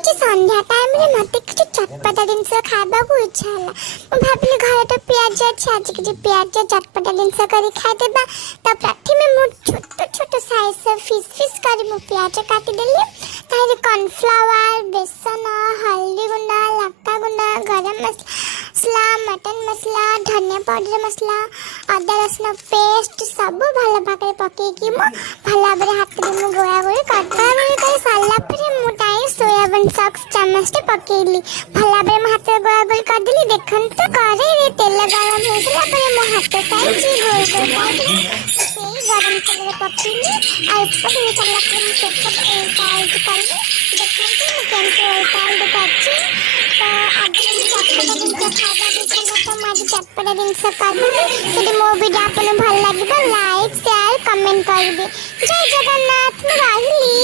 आज संध्या टाइम रे मते कुछ चटपटा जिनस खाइबाकू इच्छा होला। मु भाबिली घरे तो प्याज अछि, आज के प्याज चटपटा जिनस करी खाइ देबा। त प्रथमे मु छोट छोट साइज से फिश करी मु प्याज काटी देली। तारे कॉर्नफ्लावर, बेसन, हल्दी गुंडा, लक्का गुंडा, गरम मसला, मटन मसला, धनिया पाउडर मसला, अदा रसुन पेस्ट सब भल भागे पकेकी मु भल भाबरे हाथ रे मु गोया गोई कर साला फिर मुटाई सोयाबीन सॉस चम्मच टे पकेली भल भाबरे मु हाथ रे गोया गोई कर देली। देखन तो करे रे तेल गरम होसला पर मु हाथ काची गोल गोल काटी सेई गरम तेल पकेली आ ऊपर से चला कर पेपर साइड कर देखन तो मु केंतो उतार काची तो आज चटपटा दिन खाबा देखन तो माजी चटपटा दिन से कर दे। मो वीडियो आपन भल लागिबा लाइक शेयर कमेंट करबे। जय जगन्नाथ। मैं राहिली।